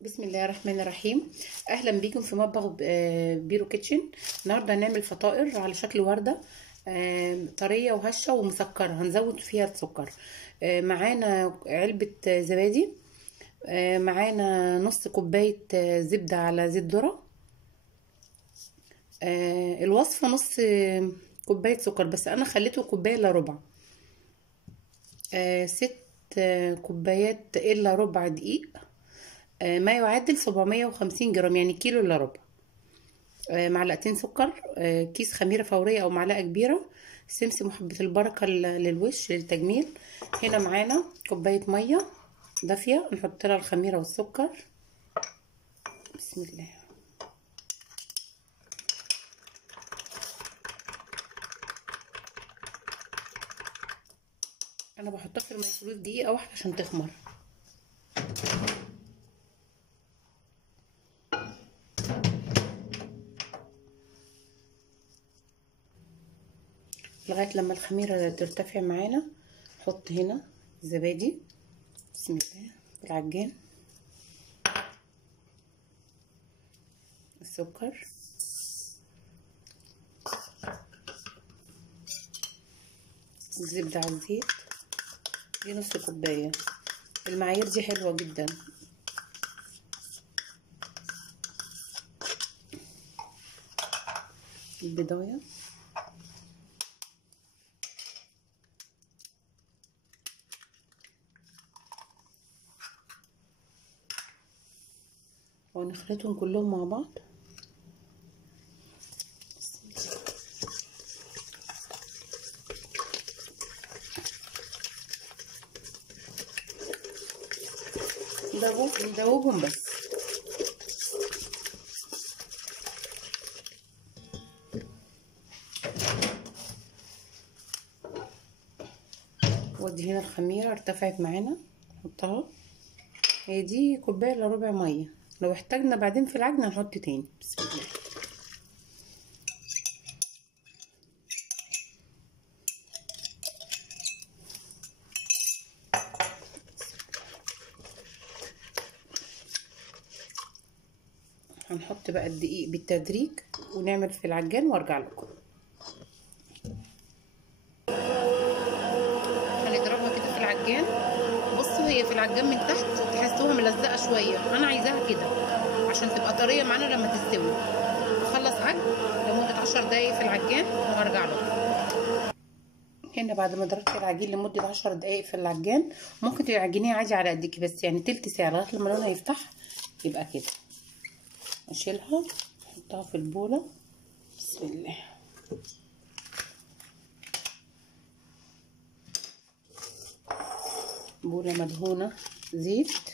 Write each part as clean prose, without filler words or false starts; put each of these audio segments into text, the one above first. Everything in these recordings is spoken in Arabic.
بسم الله الرحمن الرحيم. اهلا بيكم في مطبخ بيرو كيتشن. النهارده هنعمل فطائر على شكل ورده، طريه وهشه ومسكره، هنزود فيها السكر. معانا علبه زبادي، معانا نص كوبايه زبده على زيت ذره. الوصفه نص كوبايه سكر، بس انا خليته كوبايه الا ربع. 6 كوبايات الا ربع دقيق، ما يعادل 750 جرام، يعني كيلو الا ربع. معلقتين سكر، كيس خميرة فورية او معلقة كبيرة، سمسم وحبة البركة للوش للتجميل. هنا معانا كوباية مية دافية نحط لها الخميرة والسكر. بسم الله. انا بحطها في الميكرويف دقيقة واحدة عشان تخمر. لغاية لما الخميرة ترتفع معانا نحط هنا الزبادي. بسم الله. العجان، السكر، الزبدة على الزيت. دي نص كوباية، المعايير دي حلوة جدا. البضاية، ونخلطهم كلهم مع بعض. ندوبهم بس. ودي هنا الخميرة ارتفعت معانا، نحطها. هي دي كوباية الا ربع مية، لو احتاجنا بعدين في العجن هنحط تاني. بسم الله. هنحط بقى الدقيق بالتدريج ونعمل في العجان وارجع لكم. هنضربها كده في العجان. بصوا، هي في العجان من تحت تحسوها ملزقه شويه، انا عايزاها كده عشان تبقى طريه معانا لما تستوي. هخلص عجن لمده 10 دقايق في العجان وهرجع لكم. هنا بعد ما ضربت العجين لمده 10 دقايق في العجان، ممكن تعجنيه عادي على قدك، بس يعني تلت ساعه لغايه لما لونها يفتح يبقى كده. اشيلها احطها في البوله. بسم الله. بوله مدهونه زيت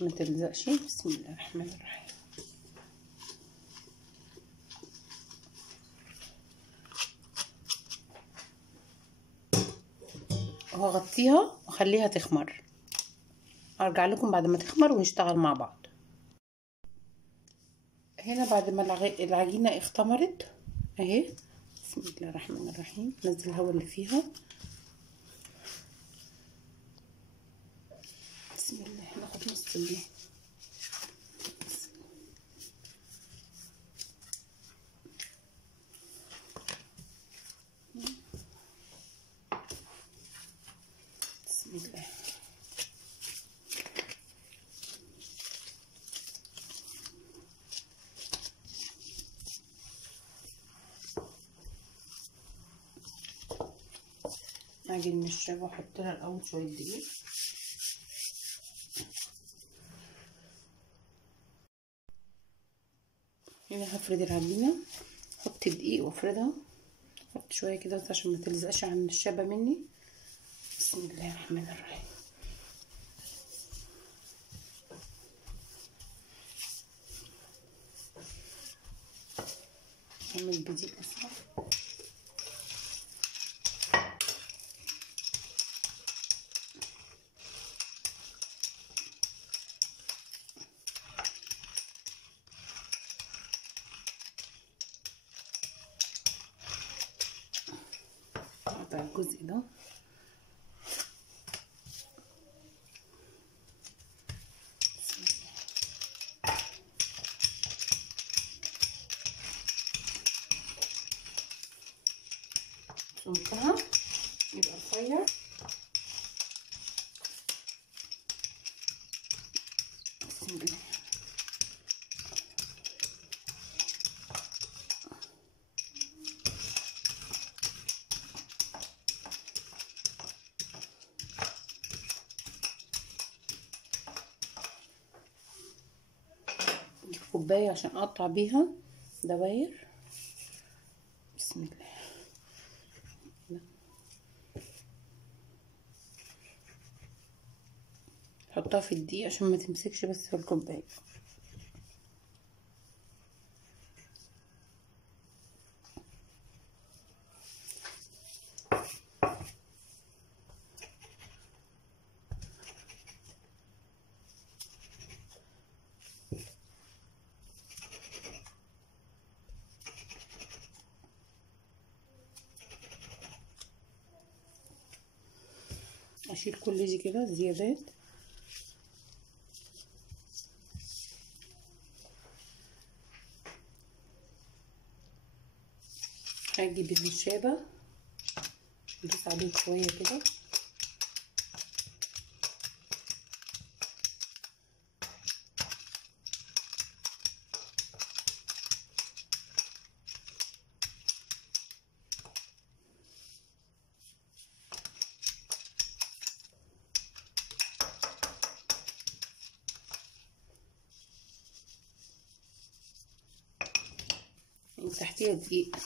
ما تلزقش. بسم الله الرحمن الرحيم. وهغطيها واخليها تخمر. ارجع لكم بعد ما تخمر ونشتغل مع بعض. هنا بعد ما العجينه اختمرت اهي. بسم الله الرحمن الرحيم. نزل الهواء اللي فيها. بسم الله. ناخد نص دي. بسم الله. اجي من الشبه واحط لها الاول شويه دقيق. هنا هفرد العجينه، احط الدقيق وافردها. احط شويه كده بس عشان ما تلزقش عن الشبه مني. بسم الله الرحمن الرحيم. اعمل بدقيق اسرع. اقطع الجزء ده. بسم الله. نجيب كوباية عشان اقطع بيها دواير. بسم الله. حطها في الدقيق عشان ما تمسكش بس في الكوبايه. اشيل كل دي كده زيادات. هجيب النشابة ندوس عليه شوية كده. من تحتيها دقيق.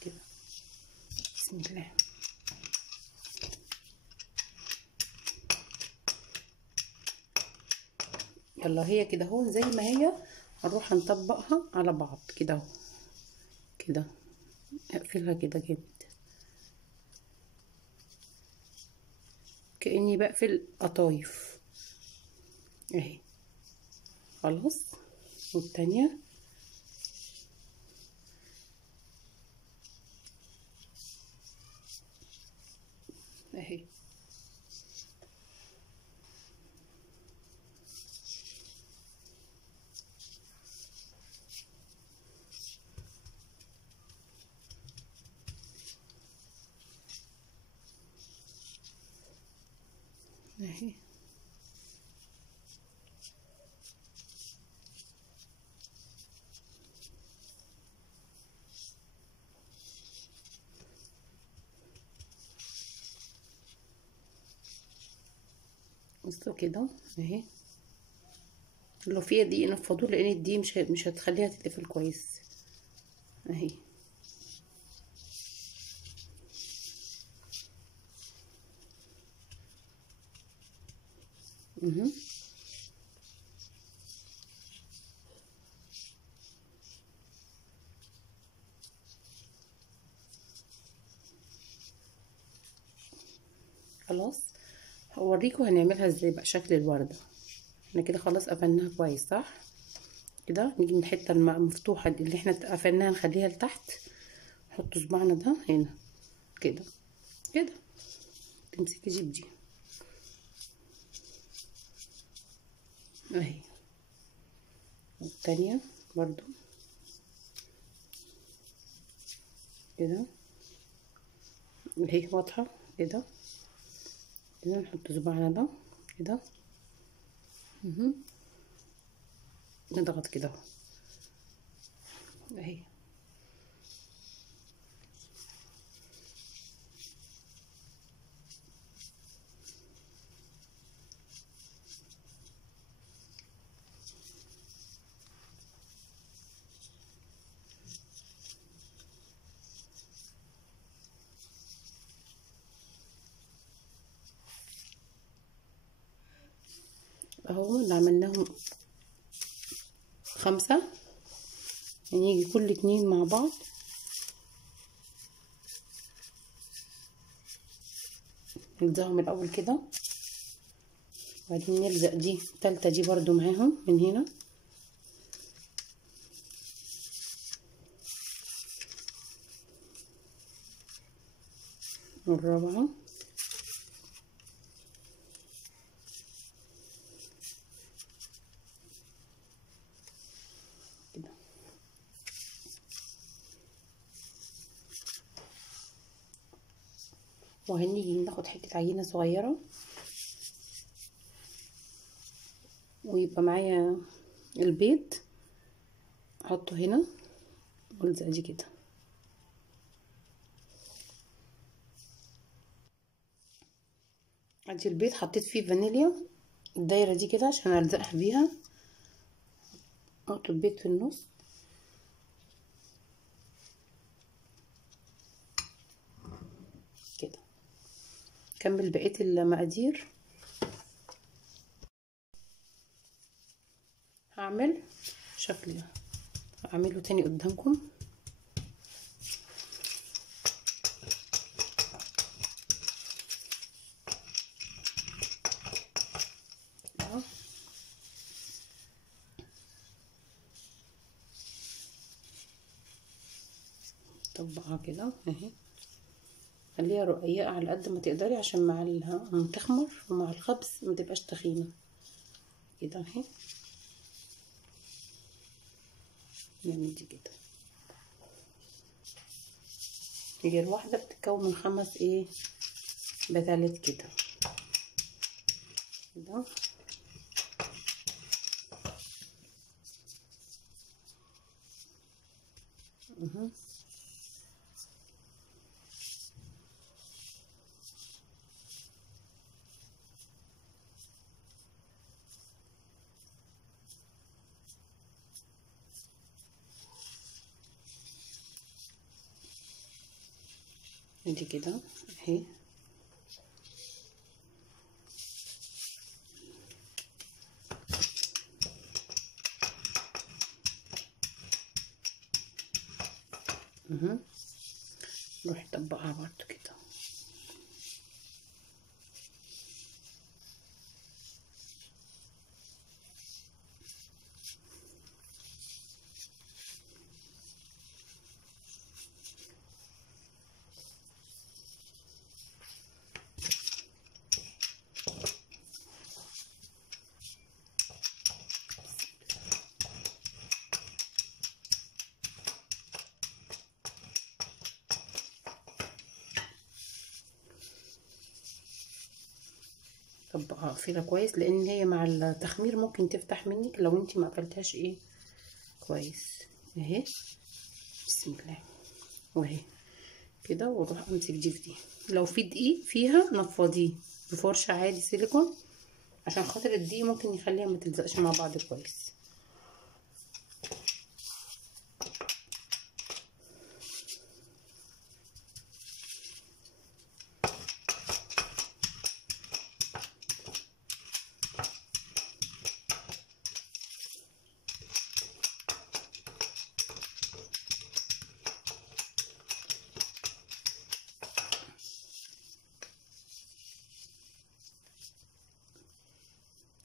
كده بسم الله. يلا هي كده اهو زي ما هي، هنروح نطبقها على بعض كده اهو كده. اقفلها كده جامد كأني بقفل قطايف اهي. خلاص. والتانية اهي. اهي بصوا كده اهي. لو فيها دقيق نفضوه لان الدقيق مش هتخليها تتقفل كويس اهي. خلاص. هوريكم هنعملها ازاي بقى شكل الوردة. احنا كده خلاص قفلناها كويس صح كده. نيجي من الحته المفتوحه اللي احنا قفلناها نخليها لتحت. نحط صباعنا ده هنا كده كده. تمسكي جيب دي اهي. والتانية برضو كده اهي واضحه كده كده. نحط صباعنا ده كده. نضغط كده اهي. اهو اللي عملناهم 5. يعني يجي كل 2 مع بعض. نلزقهم الاول كده وبعدين نلزق دي التالتة دي برضو معاهم من هنا. والرابعة وهنيجي ناخد حتة عجينة صغيرة، ويبقى معايا البيض احطه هنا والزق دي كده. ادي البيض حطيت فيه فانيليا الدايره دي كده عشان الزقها بيها. احط البيض في النص كده. كمل بقيه المقادير. هعمل شكل هعمله تاني قدامكم. طبقها كده اهي، خليها رقيقه على قد ما تقدري عشان مع ما تخمر ومع الخبز ما تبقاش تخينه كده اهي. نعمل دي كده. هي الواحده بتتكون من 5 بتلات كده كده. دي كده اهي. نروح نطبقها برضو كده. طبقها اقفلها كويس لان هي مع التخمير ممكن تفتح منك لو انت ما قفلتهاش كويس اهي. بسم الله. واهي كده. واروح امسك دي في دي، لو في دقيق فيها نفضيه بفرشه عادي سيليكون عشان خاطر الدقيق ممكن يخليها ما تلزقش مع بعض كويس.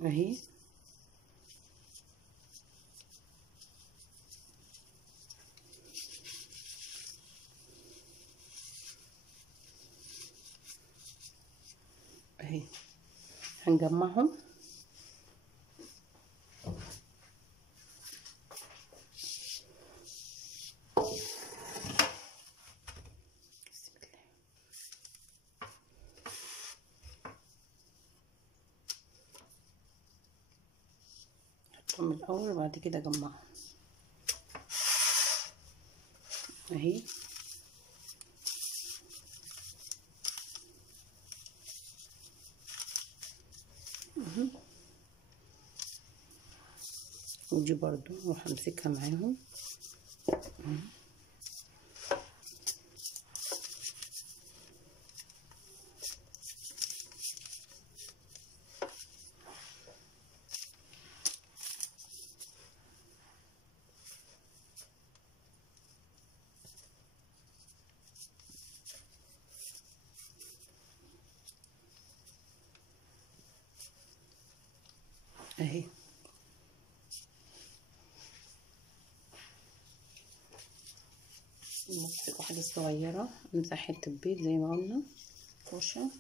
اهي اهي. هنجمعهم من الاول وبعد كده اجمعهم اهي. ودي برضو اروح امسكها معاهم اهي. الواحدة الصغيرة امسح حتة بيض زي ما قلنا فرشة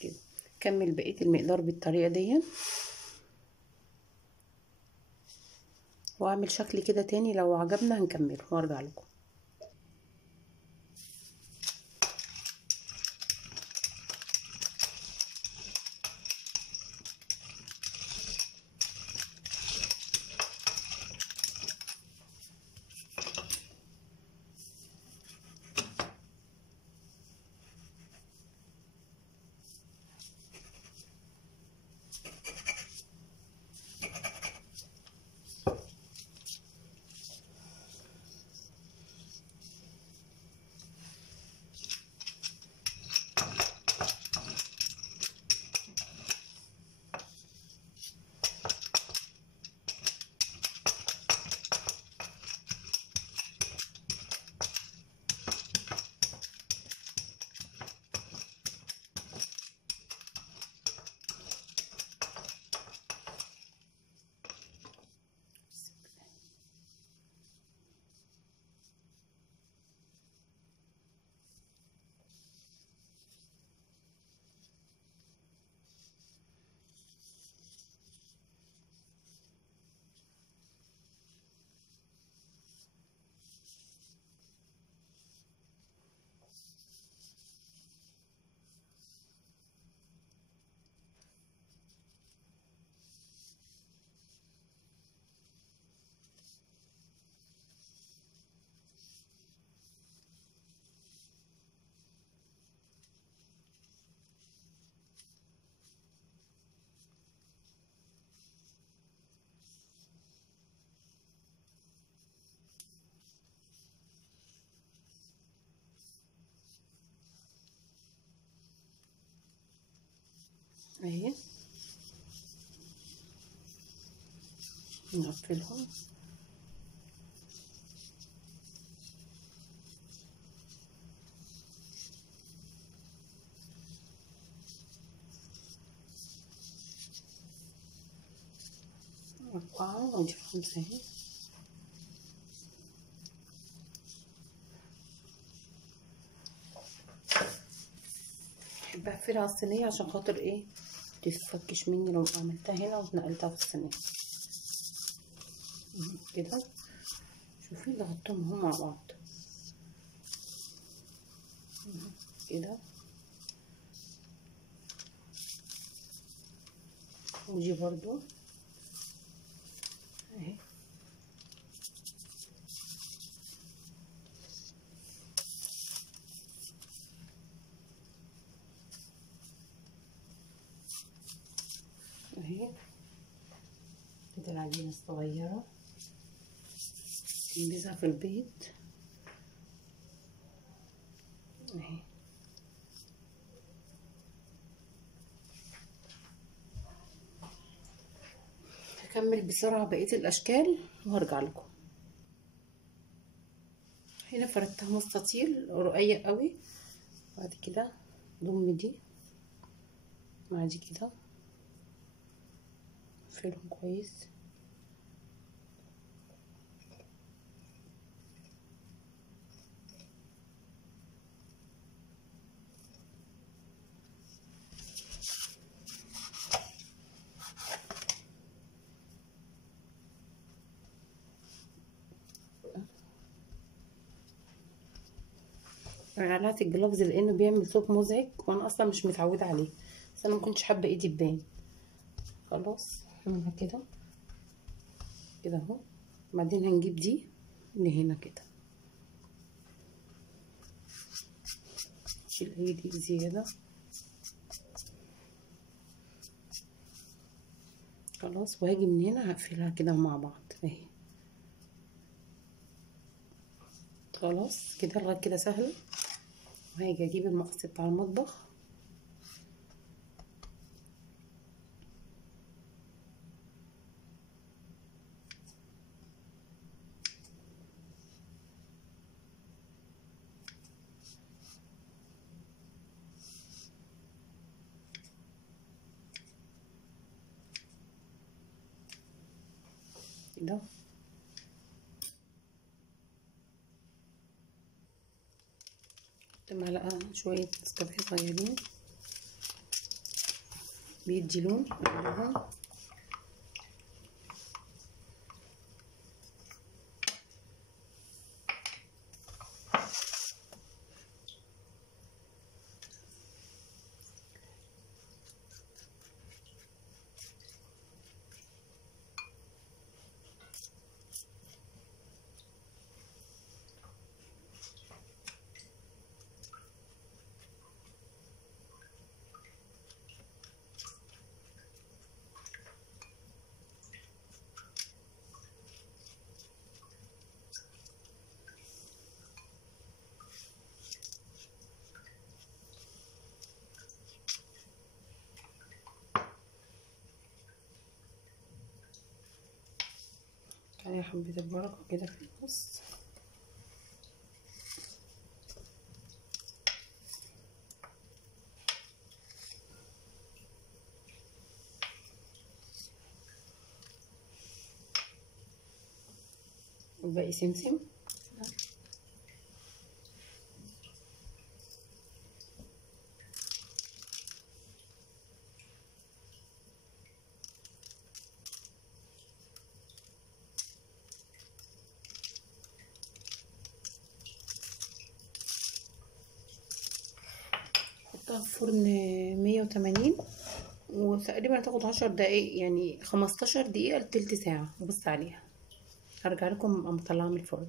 كده. هكمل بقية المقدار بالطريقة دي، واعمل شكل كده تاني، لو عجبنا هنكمله وارجع لكم. اهي نقفلهم. أربعة ودي 5 اهي. بحب اقفلها على الصينية عشان خاطر ايه متتفكش مني لو عملتها هنا واتنقلتها في الصينية كده. شوفي ضغطتهم هم مع بعض كده، ودي برضو اهي. اهي كده العجينة الصغيرة نجهزها في البيت اهي. هكمل بسرعة بقية الاشكال وهرجع لكم. هنا فردتها مستطيل رقيق قوي، بعد كده ضم دي مع دي كده، اقفلهم كويس. انا قلعت الجلافز لانه بيعمل صوت مزعج وانا اصلا مش متعوده عليه، بس انا ما كنتش حابه ايدي تبان. خلاص هعملها كده كده اهو. بعدين هنجيب دي اللي هنا كده، اشيل اي دي زياده. خلاص وهاجي من هنا هقفلها كده مع بعض اهي. خلاص كده لغايه كده سهله. وهاجي اجيب المقص بتاع المطبخ كده، معلقه شويه نسكافيه صغيرين بيدي لون اقلبهم. يعني حبيت البركة كده في النص. والباقي سمسم. حطها في فرن 180 وتقريبا هتاخد 10 دقايق، يعني 15 دقيقة لتلت ساعة. بص عليها، هرجع لكم اما اطلعها من الفرن.